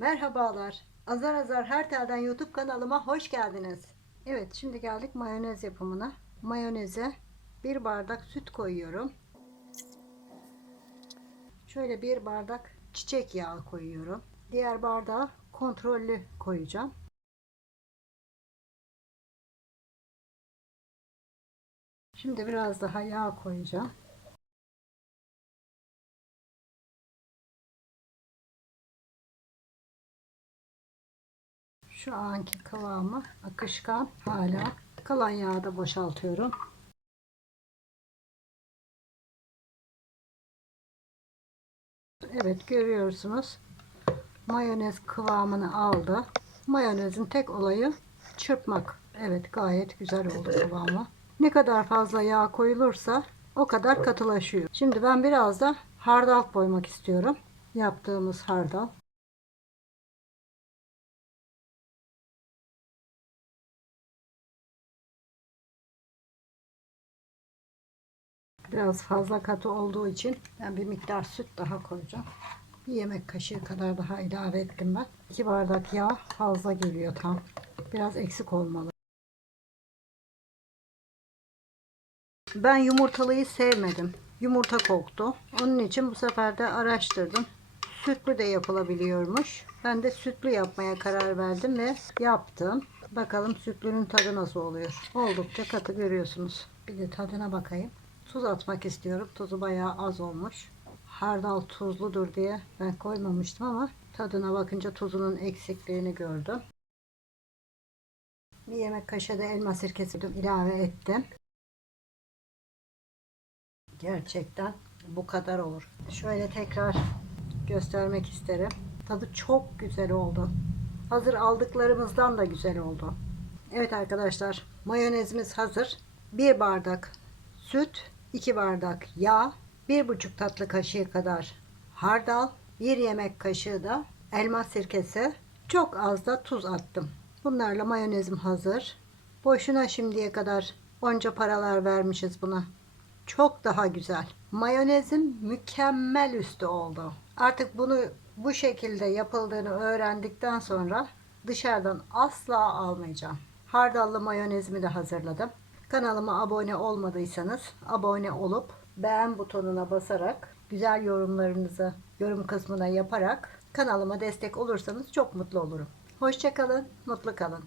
Merhabalar. Azar Azar Her Telden YouTube kanalıma hoş geldiniz. Evet şimdi geldik mayonez yapımına. Mayoneze bir bardak süt koyuyorum. Şöyle bir bardak çiçek yağı koyuyorum. Diğer bardağı kontrollü koyacağım. Şimdi biraz daha yağ koyacağım. Şu anki kıvamı akışkan hala. Kalan yağı da boşaltıyorum. Evet görüyorsunuz. Mayonez kıvamını aldı. Mayonezin tek olayı çırpmak. Evet gayet güzel oldu kıvamı. Ne kadar fazla yağ koyulursa o kadar katılaşıyor. Şimdi ben biraz da hardal koymak istiyorum. Yaptığımız hardal. Biraz fazla katı olduğu için ben bir miktar süt daha koyacağım. Bir yemek kaşığı kadar daha ilave ettim ben. 2 bardak yağ fazla geliyor tam. Biraz eksik olmalı. Ben yumurtalıyı sevmedim. Yumurta koktu. Onun için bu sefer de araştırdım. Sütlü de yapılabiliyormuş. Ben de sütlü yapmaya karar verdim ve yaptım. Bakalım sütlünün tadı nasıl oluyor. Oldukça katı görüyorsunuz. Bir de tadına bakayım. Tuz atmak istiyorum. Tuzu bayağı az olmuş. Hardal tuzludur diye ben koymamıştım ama tadına bakınca tuzunun eksikliğini gördüm. Bir yemek kaşığı da elma sirkesi ilave ettim. Gerçekten bu kadar olur. Şöyle tekrar göstermek isterim. Tadı çok güzel oldu. Hazır aldıklarımızdan da güzel oldu. Evet arkadaşlar mayonezimiz hazır. Bir bardak süt, 2 bardak yağ, 1,5 tatlı kaşığı kadar hardal, 1 yemek kaşığı da elma sirkesi, çok az da tuz attım. Bunlarla mayonezim hazır. Boşuna şimdiye kadar onca paralar vermişiz buna. Çok daha güzel. Mayonezim mükemmel üstü oldu. Artık bunu bu şekilde yapıldığını öğrendikten sonra dışarıdan asla almayacağım. Hardallı mayonezimi de hazırladım. Kanalıma abone olmadıysanız abone olup beğen butonuna basarak güzel yorumlarınızı yorum kısmına yaparak kanalıma destek olursanız çok mutlu olurum. Hoşçakalın, mutlu kalın.